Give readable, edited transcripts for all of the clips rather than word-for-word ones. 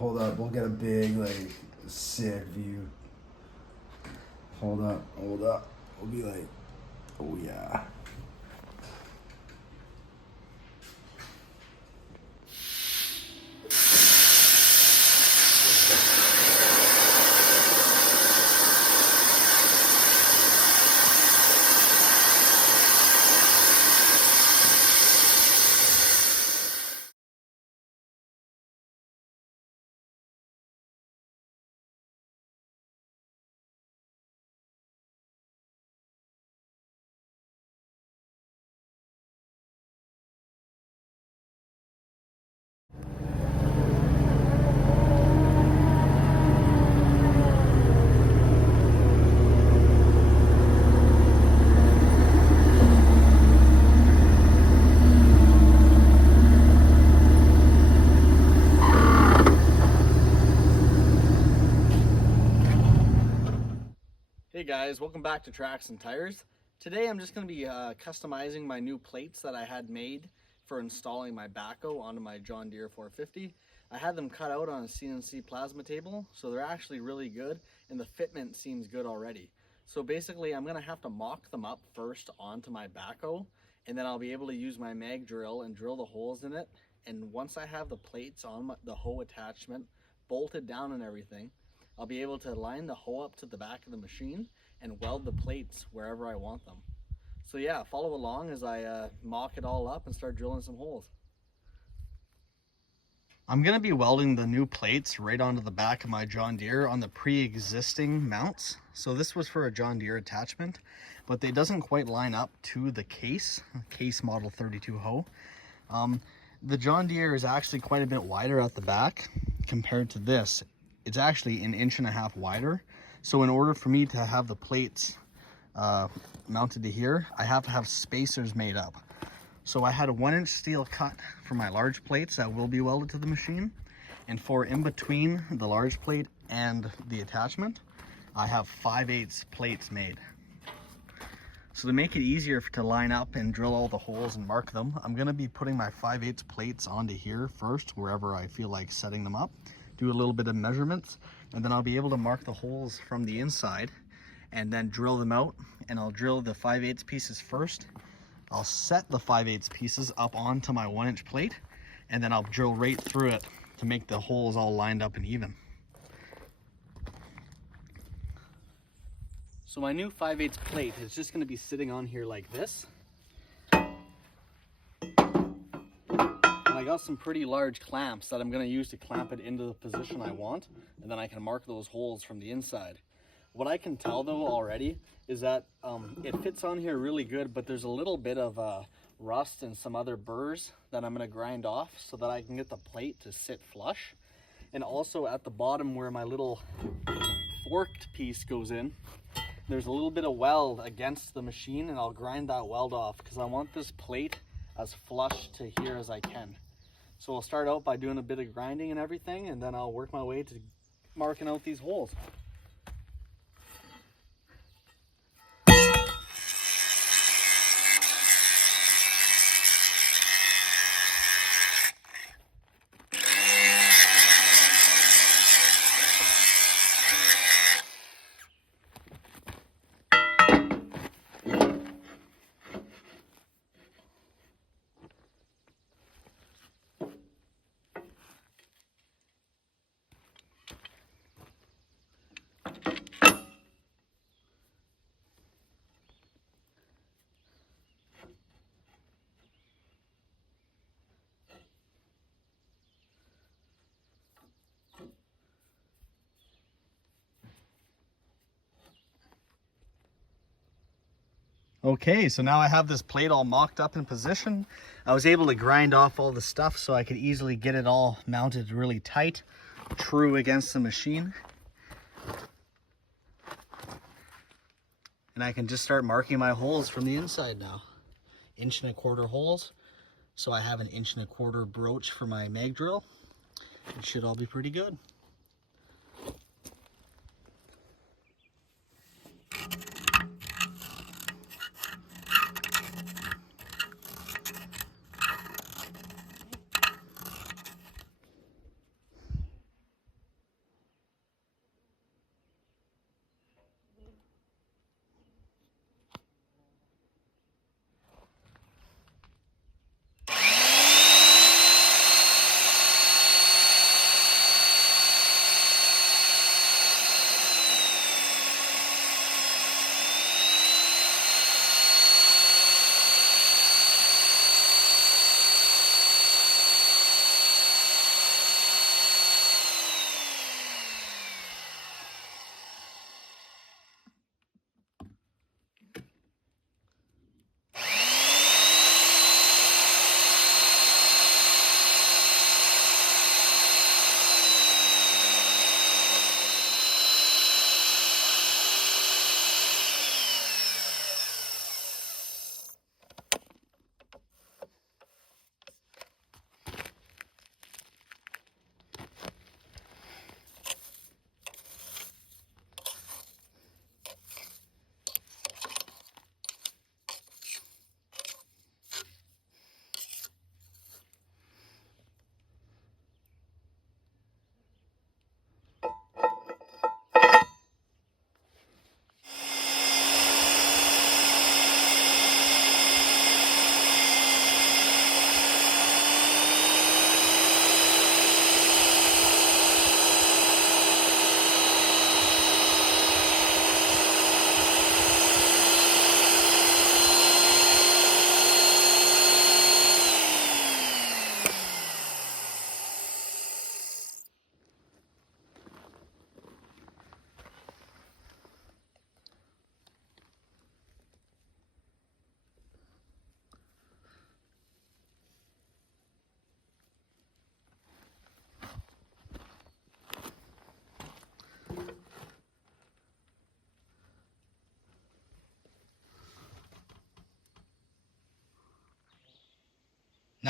hold up. We'll get a big, like, sick view. Hold up. We'll be like, oh yeah. Hey guys, welcome back to Tracks and Tires. Today I'm just going to be customizing my new plates that I had made for installing my Backhoe onto my John Deere 450. I had them cut out on a CNC plasma table, so they're actually really good and the fitment seems good already. So basically I'm going to have to mock them up first onto my Backhoe, and then I'll be able to use my mag drill and drill the holes in it. And once I have the plates on the hoe attachment bolted down and everything, I'll be able to line the hoe up to the back of the machine and weld the plates wherever I want them. So yeah, follow along as I mock it all up and start drilling some holes. I'm going to be welding the new plates right onto the back of my John Deere on the pre-existing mounts. So this was for a John Deere attachment, but it doesn't quite line up to the case model 32 hoe. The John Deere is actually quite a bit wider at the back compared to this. It's actually 1.5 inches wider. So in order for me to have the plates mounted to here, I have to have spacers made up. So I had a 1-inch steel cut for my large plates that will be welded to the machine. And for in between the large plate and the attachment, I have 5/8 plates made. So to make it easier to line up and drill all the holes and mark them, I'm gonna be putting my 5/8 plates onto here first, wherever I feel like setting them up. Do a little bit of measurements, and then I'll be able to mark the holes from the inside and then drill them out. And I'll drill the 5/8 pieces first. I'll set the 5/8 pieces up onto my 1-inch plate, and then I'll drill right through it to make the holes all lined up and even. So my new 5/8 plate is just going to be sitting on here like this. I got some pretty large clamps that I'm going to use to clamp it into the position I want, and then I can mark those holes from the inside. What I can tell though already is that it fits on here really good, but there's a little bit of rust and some other burrs that I'm going to grind off so that I can get the plate to sit flush. And also at the bottom where my little forked piece goes in, there's a little bit of weld against the machine, and I'll grind that weld off because I want this plate as flush to here as I can. So I'll start out by doing a bit of grinding and everything, and then I'll work my way to marking out these holes. Okay, so now I have this plate all mocked up in position. I was able to grind off all the stuff so I could easily get it all mounted really tight, true against the machine. And I can just start marking my holes from the inside now. 1.25 inch holes. So I have an 1.25 inch broach for my mag drill. It should all be pretty good.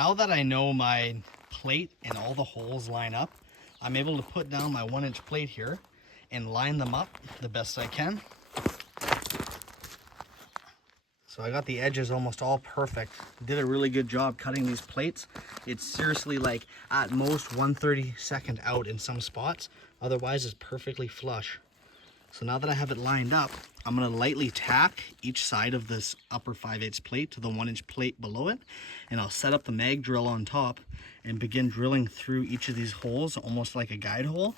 Now that I know my plate and all the holes line up, I'm able to put down my 1-inch plate here and line them up the best I can. So I got the edges almost all perfect. Did a really good job cutting these plates. It's seriously like at most 1/32 out in some spots. Otherwise it's perfectly flush. So now that I have it lined up, I'm gonna lightly tack each side of this upper 5/8 plate to the 1-inch plate below it. And I'll set up the mag drill on top and begin drilling through each of these holes almost like a guide hole.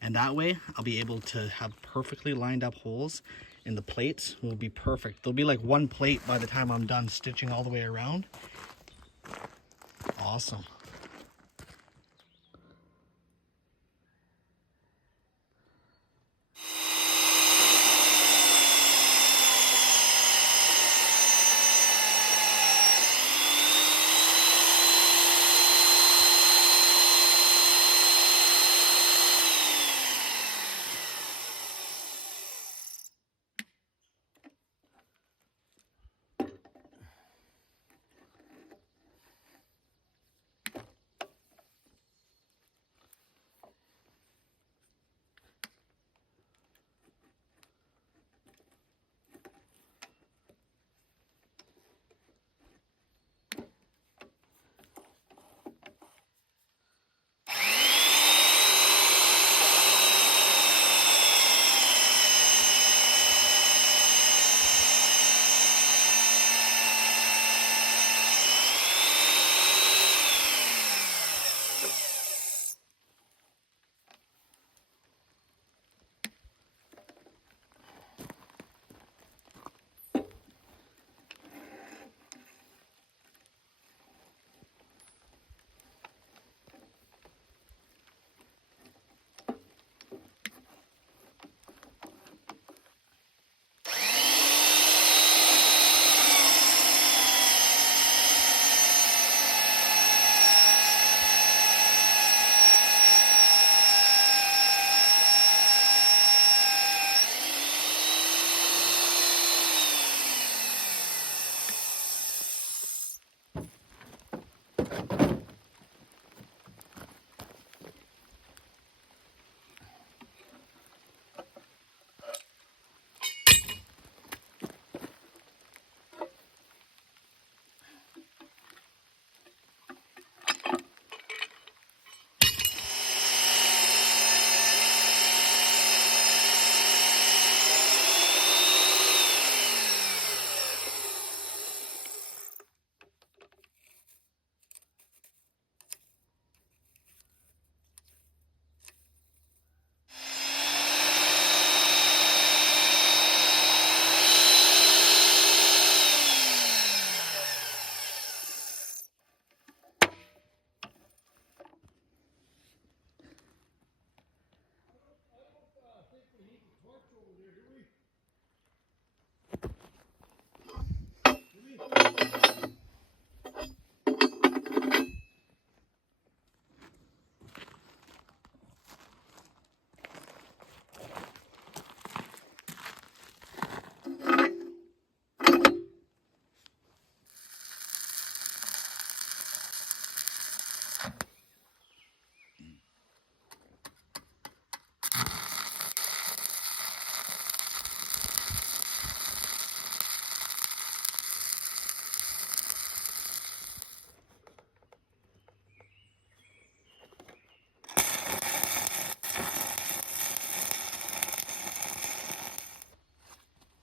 And that way I'll be able to have perfectly lined up holes, and the plates will be perfect. They'll be like one plate by the time I'm done stitching all the way around. Awesome.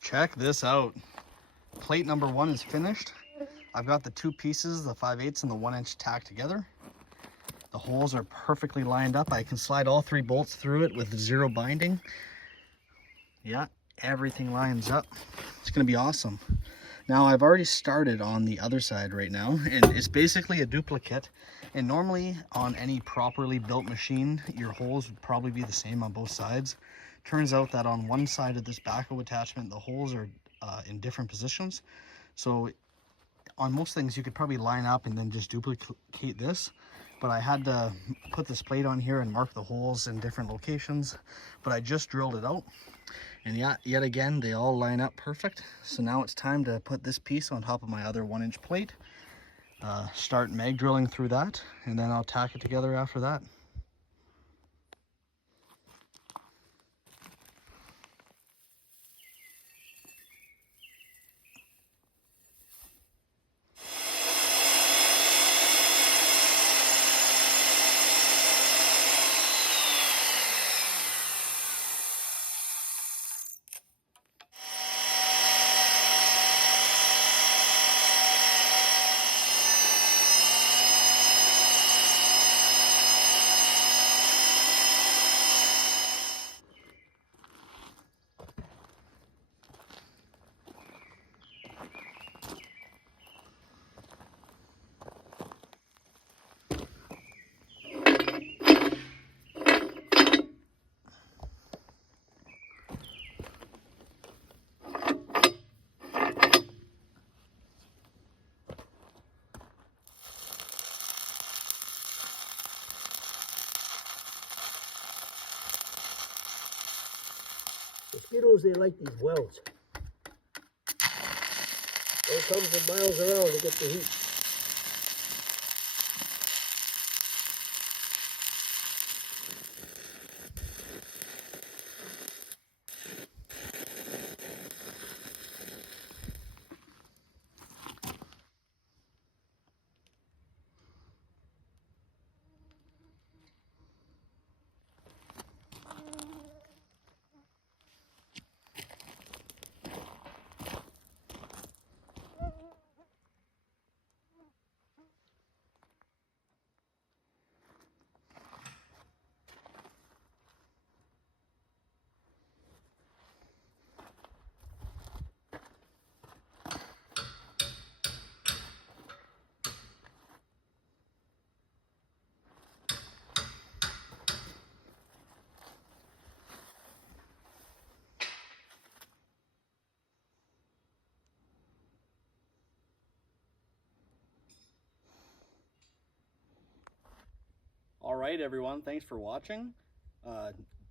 Check this out. Plate number 1 is finished. I've got the 2 pieces, the 5/8 and the 1-inch tacked together. The holes are perfectly lined up. I can slide all 3 bolts through it with 0 binding. Yeah, everything lines up. It's gonna be awesome. Now I've already started on the other side right now, and it's basically a duplicate. And normally on any properly built machine, your holes would probably be the same on both sides. Turns out that on one side of this backhoe attachment, the holes are in different positions. So on most things you could probably line up and then just duplicate this, but I had to put this plate on here and mark the holes in different locations. But I just drilled it out, and yet again they all line up perfect. So now it's time to put this piece on top of my other 1-inch plate. start mag drilling through that, and then I'll tack it together after that. Mosquitoes, they like these wells. They'll come from miles around to get the heat. All right, everyone, thanks for watching.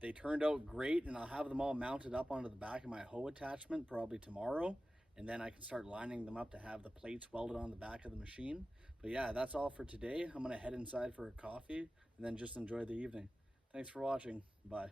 They turned out great, and I'll have them all mounted up onto the back of my hoe attachment probably tomorrow, and then I can start lining them up to have the plates welded on the back of the machine. But yeah, that's all for today. I'm gonna head inside for a coffee and then just enjoy the evening. Thanks for watching. Bye.